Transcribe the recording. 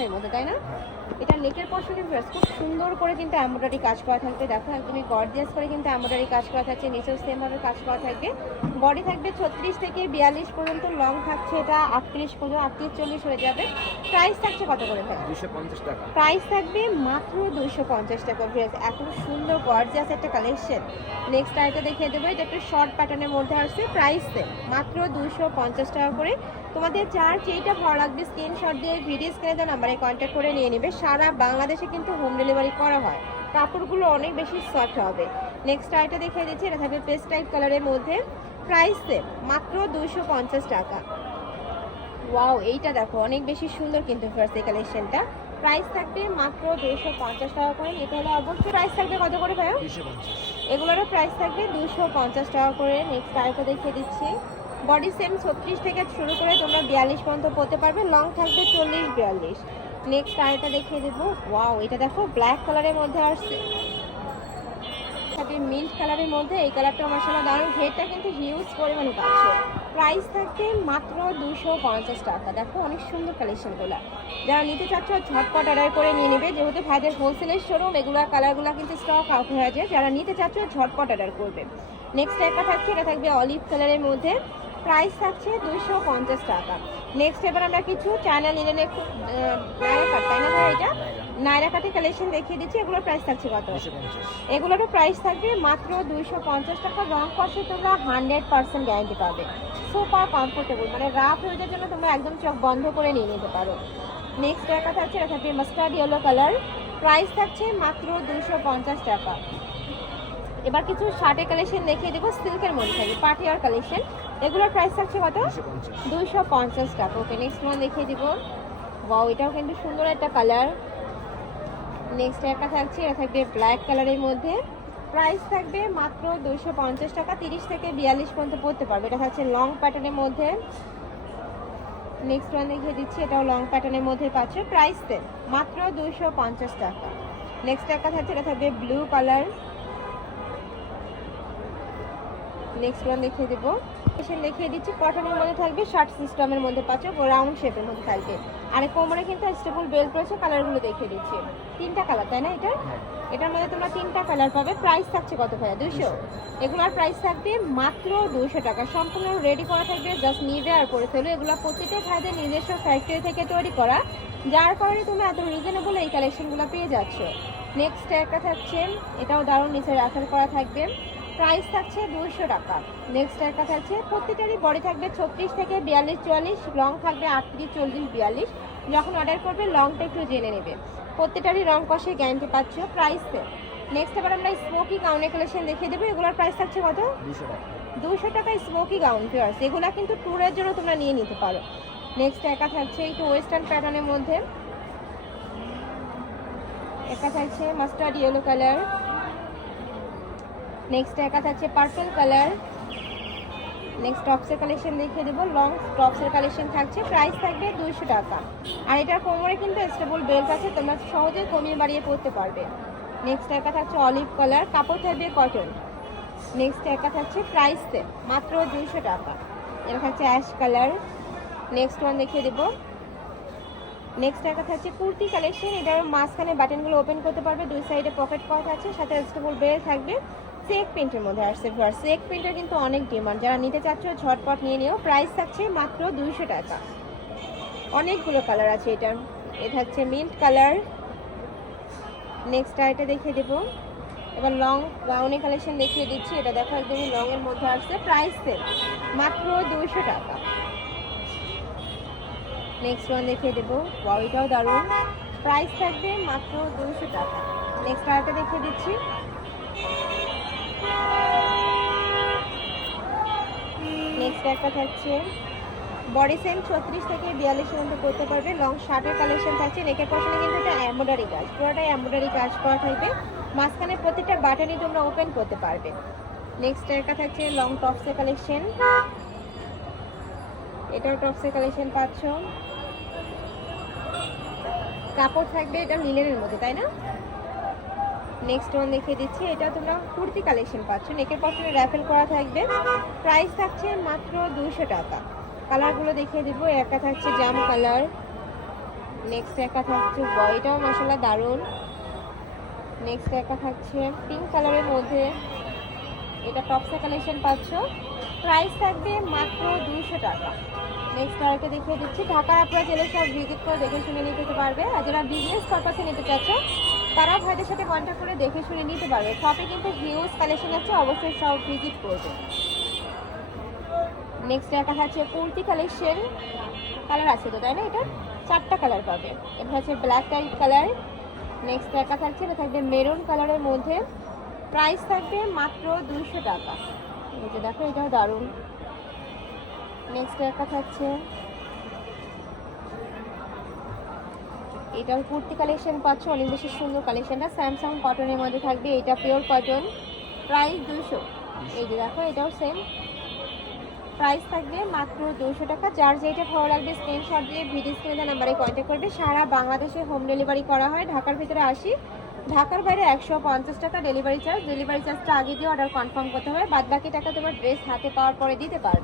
কটনের মধ্যে, তাই না? এটা নেকের পশনে খুব সুন্দর করে কিন্তু এমব্রয়ডারি কাজ করা থাকবে। দেখো একদমই গর্জিয়াস করে কিন্তু এমব্রয়ডারি কাজ করা থাকছে, নিচেও সেম ভাবে কাজ করা থাকবে। বডি থাকবে 36 থেকে 42 পর্যন্ত, লং থাকছে এটা 38 পর্যন্ত, 38-40 হয়ে যাবে। প্রাইস থাকছে কত করে ভাই? 250 টাকা। প্রাইস থাকবে মাত্র 250 টাকা। ড্রেস এত সুন্দর গর্জিয়াস একটা কালেকশন। নেক্সট আইটা দেখিয়ে দেবো, এটা একটু শর্ট প্যাটার্নের মধ্যে আসছে, প্রাইস মাত্র 250 টাকা করে। তোমাদের যার যেইটা ভালো লাগবে স্ক্রিনশট দিয়ে ভিডিও স্ক্রিনে দেওয়া নাম্বারে কন্ট্যাক্ট করে নিয়ে নেবে। সারা বাংলাদেশে কিন্তু হোম ডেলিভারি করা হয়, কাপড়গুলো অনেক বেশি সফট হবে। নেক্সট আইটা দেখিয়ে দিচ্ছি, এটা থাকবে পেস্ট টাইপ কালারের মধ্যে, প্রাইস মাত্র 250 টাকা। ওয়াও, এইটা দেখো অনেক বেশি সুন্দর কিন্তু ফার্স্ট এই কালেকশনটা। প্রাইস থাকবে মাত্র 250 টাকা করে। এটা হলো অবশ্যই প্রাইস থাকবে কত করে ভাইয়া? 250। এগুলোরও প্রাইস থাকবে 250 টাকা করে। নেক্সট আরেকটা দেখিয়ে দিচ্ছি, বডি সেম 36 থেকে শুরু করে তোমরা 42 পর্যন্ত পরতে পারবে, লং থাকবে 40-42। নেক্সট আরেকটা দেখিয়ে দেবো, ওয়াও এটা দেখো ব্ল্যাক কালারের মধ্যে আসছে, মিন্ট কালারের মধ্যে। এই কালারটা মাশাআল্লাহ দারুণ, ঘেরটা কিন্তু হিউজ পরিমাণে পাচ্ছ। প্রাইস থাকবে মাত্র 250 টাকা। দেখো অনেক সুন্দর কালেকশনগুলো, যারা নিতে চাচ্ছ ঝটপট অর্ডার করে নিয়ে নেবে, যেহেতু ভাইদের হোলসেলের শোরুম, এগুলো কালারগুলো কিন্তু স্টক আউট হয়ে যায়। যারা নিতে চাচ্ছ ঝটপট অর্ডার করবে। নেক্সট একটা থাকছে, এটা থাকবে অলিভ কালারের মধ্যে, প্রাইস থাকছে 250 টাকা। নেক্সট এবার আমরা কিছু চায়না লিনেনের নায়রা কাট, তাই না ভাই? এটা নায়রা কাটের কালেকশন দেখিয়ে দিচ্ছি, এগুলোর প্রাইস থাকছে কত? 250। এগুলোরও প্রাইস থাকবে মাত্র 250 টাকা। রং কষে তোমরা 100% গ্যারান্টি পাবে, সুপার কমফোর্টেবল, মানে রাফ হয়ে যাওয়ার জন্য তোমরা একদম চোখ বন্ধ করে নিয়ে নিতে পারো। নেক্সট একটা থাকছে, এটা থাকবে মাস্টার্ড ইয়েলো কালার, প্রাইস থাকছে মাত্র 250 টাকা। এবার কিছু শার্টের কালেকশন দেখিয়ে দেবো, সিল্কের মধ্যে থাকবে পার্টিয়ার কালেকশন, এগুলোর প্রাইস থাকছে কত? 250 টাকা। ওকে, নেক্সট ওয়ান দেখিয়ে দিব, ওয়াও এটাও কিন্তু সুন্দর একটা কালার। নেক্সট একটা থাকছে, এটা থাকবে ব্ল্যাক কালারের মধ্যে, প্রাইস থাকবে মাত্র 250 টাকা। 30 থেকে 42 পর্যন্ত পরতে পারবে। এটা থাকছে লং প্যাটার্নের মধ্যে। নেক্সট ওয়ান দেখিয়ে দিচ্ছি, এটাও লং প্যাটার্নের মধ্যে পাচ্ছ, প্রাইস মাত্র 250 টাকা। নেক্সট একটা থাকছে, এটা থাকবে ব্লু কালার। নেক্সট ওয়ান দেখিয়ে দেবো, দেখিয়ে দিচ্ছি কটনের মধ্যে থাকবে, শার্ট সিস্টেমের মধ্যে পাচ্ছ, রাউন্ড শেপের মধ্যে থাকবে। আর কোমরে কিন্তু স্টেবল বেল্ট রয়েছে। কালারগুলো দেখিয়ে দিচ্ছি, 3টা কালার, তাই না? এটার মধ্যে তোমরা 3টা কালার পাবে। প্রাইস থাকছে কত ভাইয়া? 200। এগুলোর প্রাইস থাকবে মাত্র 200 টাকা। সম্পূর্ণ রেডি করা থাকবে, জাস্ট নিবে আর পরে ফেলো। এগুলো প্রতিটা ভাইদের নিজস্ব ফ্যাক্টরি থেকে তৈরি করা, যার কারণে তুমি এত রিজনেবল এই কালেকশনগুলো পেয়ে যাচ্ছ। নেক্সট একটা থাকছে, এটাও দারুণ, নিচে রাফেল করা থাকবে, প্রাইস থাকছে 200 টাকা। নেক্সট একটা থাকছে, প্রত্যেকটারই বডি থাকবে 36 থেকে 42-44, লং থাকবে 38-40-42। যখন অর্ডার করবে লংটা একটু জেনে নেবে। প্রত্যেকটারই রং কষে গ্যারান্টি পাচ্ছ। প্রাইস নেক্সট আবার আমরা স্মোকি গাউনের কালেকশন দেখিয়ে দেবো, এগুলোর প্রাইস থাকছে কত? 200 টাকা। 200 টাকা স্মোকি গাউন ফিয়ার্স, এগুলো কিন্তু ট্যুরের জন্য তোমরা নিয়ে নিতে পারো। নেক্সট একা থাকছে একটু ওয়েস্টার্ন প্যাটার্নের মধ্যে, একা থাকছে মাস্টার্ড ইয়েলো কালার। নেক্সট একা থাকছে পার্পল কালার। নেক্সট টপসের কালেকশন দেখিয়ে দেবো, লং টপসের কালেকশন থাকছে, প্রাইস থাকবে 200 টাকা। আর এটার কোমরে কিন্তু স্টেবল বেল্ট আছে, তোমরা সহজে কমিয়ে বাড়িয়ে পরতে পারবে। নেক্সট একা থাকছে অলিভ কালার, কাপড় থাকবে কটন। নেক্সট একা থাকছে প্রাইস মাত্র 200 টাকা। এটা থাকছে অ্যাশ কালার। নেক্সট ওয়ান দেখিয়ে দেবো, নেক্সট একা থাকছে কুর্তি কালেকশন, এটার মাঝখানে বাটনগুলো ওপেন করতে পারবে, দুই সাইডে পকেট করা থাকছে, সাথে স্টেবল বেল্ট থাকবে। চেক প্রিন্টের মধ্যে আসছে, চেক প্রিন্টের কিন্তু অনেক ডিমান্ড, যারা নিতে চাচ্ছ ঝটপট নিয়ে নিও। প্রাইস থাকছে মাত্র 200 টাকা। অনেকগুলো কালার আছে এটার। এ থাকছে মিন্ট কালার। নেক্সট আইটা দেখিয়ে দেবো, এবার লং গাউনের কালেকশন দেখিয়ে দিচ্ছি। এটা দেখো একদমই লং এর মধ্যে আসছে, প্রাইস মাত্র 200 টাকা। নেক্সট ওয়ান দেখিয়ে দেবো, ওয়াইটাও দারুণ, প্রাইস থাকবে মাত্র 200 টাকা। নেক্সট আইটা দেখিয়ে দিচ্ছি, নেক্সট একটা থাকছে বডি সেম 36 থেকে 42 পর্যন্ত করতে পারবে। লং শার্টের কালেকশন থাকছে, নেকের পশনে কিন্তু এটা এমব্রয়ডারি কাজ, পুরোটাই এমব্রয়ডারি কাজ করা থাকবে। মাঝখানে প্রত্যেকটা বাটনই তোমরা ওপেন করতে পারবে। নেক্সট একটা থাকছে লং টপসের কালেকশন, এটাও টপসের কালেকশন পাচ্ছ, কাপড় থাকবে এটা লিনেনের মধ্যে, তাই না? নেক্সট ওয়ান দেখিয়ে দিচ্ছি, এটা তোমরা কুর্তি কালেকশন পাচ্ছ, নেকের পশনে র্যাফেল করা থাকবে, প্রাইস থাকছে মাত্র 200 টাকা। কালারগুলো দেখিয়ে দিব, একটা থাকছে জাম কালার, নেক্সট একটা থাকছে এটাও মাশাআল্লাহ দারুণ। নেক্সট একটা থাকছে পিঙ্ক কালারের মধ্যে, এটা টপসের কালেকশন পাচ্ছ, প্রাইস থাকবে মাত্র 200 টাকা। নেক্সট আরেকটা দেখিয়ে দিচ্ছি, ঢাকার আপনারা জেলে সব ভিজিট করে দেখে শুনে নিতে পারবে। আর যারা বিজনেস পারপাসে নিতে চাচ্ছ তারা ভাইদের সাথে কন্ট্যাক্ট করে দেখে শুনে নিতে পারবে। শপে কিন্তু হিউজ কালেকশন আছে, অবশ্যই সব ভিজিট করবে। নেক্সট একটা হচ্ছে কুর্তি কালেকশন, কালার আছে তো তাই না, এটা 4টা কালার পাবে। এটা হচ্ছে ব্ল্যাক টাইপ কালার। নেক্সট একটা থাকছে, এটা থাকবে মেরুন কালারের মধ্যে, প্রাইস থাকবে মাত্র 200 টাকা। এই যে দেখো এটাও দারুণ। নেক্সট একটা থাকছে, এটাও কুর্তি কালেকশন পাচ্ছ, অনেক বেশি সুন্দর কালেকশনটা, স্যামসাং কটনের মধ্যে থাকবে, এটা পিওর কটন, প্রাইস 200। এই যে দেখো এটাও সেম, প্রাইস থাকবে মাত্র 200 টাকা। যার যেটা ভালো লাগবে স্ক্রিনশট দিয়ে ভিডিও স্ক্রিনে নাম্বারে কন্ট্যাক্ট করবে। সারা বাংলাদেশে হোম ডেলিভারি করা হয়, ঢাকার ভিতরে 80, ঢাকার বাইরে 150 টাকা ডেলিভারি চার্জ। ডেলিভারি চার্জটা আগে দিয়ে অর্ডার কনফার্ম করতে হবে, বাদ বাকি টাকা তোমার ড্রেস হাতে পাওয়ার পরে দিতে পারবে।